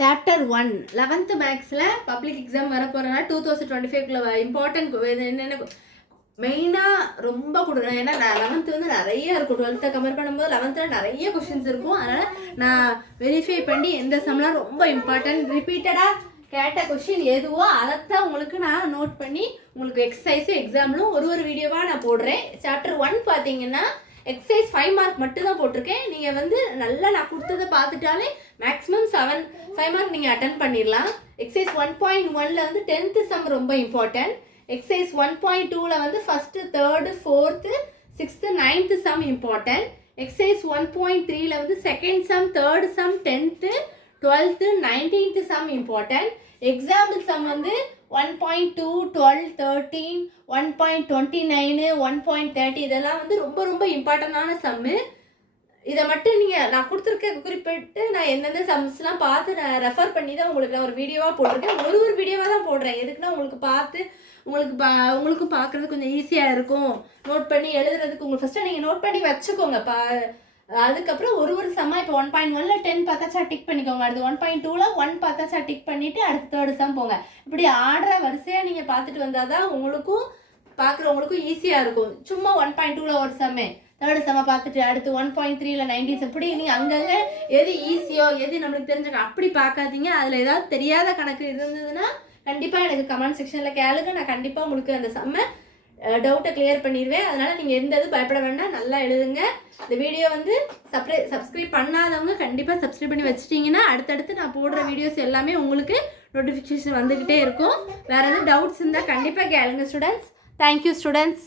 Chapter 1 11th மேக்ஸில் public exam வர போகிறனால 2025 இம்பார்ட்டன்ட் என்னென்ன மெயினாக ரொம்ப கொடுக்குறேன். ஏன்னா 11th வந்து நிறைய இருக்கும். 12th கம்பேர் பண்ணும்போது 11th நிறைய கொஷின்ஸ் இருக்கும். அதனால் நான் வெரிஃபை பண்ணி எந்த சம்லாம் ரொம்ப இம்பார்ட்டன்ட் ரிப்பீட்டடாக கேட்ட கொஷின் எதுவோ அதைத்தான் உங்களுக்கு நான் நோட் பண்ணி உங்களுக்கு எக்ஸசைஸும் எக்ஸாம்லும் ஒரு வீடியோவாக நான் போடுறேன். சாப்டர் 1 பார்த்தீங்கன்னா எக்ஸசைஸ் 5 மார்க் மட்டும் தான் போட்டிருக்கேன். நீங்கள் வந்து நல்லா நான் கொடுத்ததை பார்த்துட்டாலே மேக்ஸிமம் 5 மார்க் நீங்கள் அட்டன் பண்ணிடலாம். எக்ஸசைஸ் 1.1ல் வந்து 10th சம் ரொம்ப இம்பார்ட்டன்ட். எக்ஸசைஸ் 1.2ல் வந்து first 3rd 4th 6th 9th sum important. Exercise 1.3ல் வந்து 2nd sum 3rd sum 10th 12th 19th sum important. Example sum வந்து 1.2 12 13 1.29 1.30 இதெல்லாம் வந்து ரொம்ப இம்பார்ட்டண்டான சம்மு. இதை மட்டும் நீங்கள் நான் கொடுத்துருக்க குறிப்பிட்டு நான் எந்தெந்த சம்ஸ்லாம் பார்த்து நான் ரெஃபர் பண்ணி தான் உங்களுக்கு நான் ஒரு வீடியோவாக போட்டிருக்கேன். ஒரு வீடியோவாக தான் போடுறேன். எதுக்குன்னா உங்களுக்கு பார்த்து உங்களுக்கு பார்க்குறது கொஞ்சம் ஈஸியாக இருக்கும். நோட் பண்ணி எழுதுறதுக்கு உங்களுக்கு ஃபஸ்ட்டு நீங்கள் நோட் பண்ணி வச்சுக்கோங்க. அதுக்கப்புறம் ஒரு சம்மா இப்போ 1.1ல் 10 பார்த்தாச்சா டிக் பண்ணிக்கோங்க. அடுத்து 1.2ல் 1 பார்த்தாச்சா டிக் பண்ணிவிட்டு அடுத்து 3rd சம் போங்க. இப்படி ஆர்டராக வரிசையாக நீங்கள் பார்த்துட்டு வந்தால் தான் உங்களுக்கும் பார்க்குறவங்களுக்கும் ஈஸியாக இருக்கும். சும்மா 1.2ல் ஒரு சம்மே 3rd சம்மை பார்த்துட்டு அடுத்து 1.3ல் 19 இப்படி நீங்கள் அங்கங்கே எது ஈஸியோ எது நம்மளுக்கு தெரிஞ்சுக்கணும் அப்படி பார்க்காதீங்க. அதில் ஏதாவது தெரியாத கணக்கு இருந்ததுன்னா கண்டிப்பாக எனக்கு கமெண்ட் செக்ஷனில் கேளுங்க. நான் கண்டிப்பாக உங்களுக்கு அந்த சம்மை டவுட்டை கிளியர் பண்ணிடுவேன். அதனால் நீங்கள் எந்த இது பயப்பட வேண்டாம், நல்லா எழுதுங்க. இந்த வீடியோ வந்து சப்ஸ்கிரைப் பண்ணாதவங்க கண்டிப்பாக சப்ஸ்கிரைப் பண்ணி வச்சிட்டிங்கன்னா அடுத்தடுத்து நான் போடுற வீடியோஸ் எல்லாமே உங்களுக்கு நோட்டிஃபிகேஷன் வந்துக்கிட்டே இருக்கும். வேறு எதுவும் டவுட்ஸ் இருந்தால் கண்டிப்பாக கேளுங்க ஸ்டூடெண்ட்ஸ். Thank you students.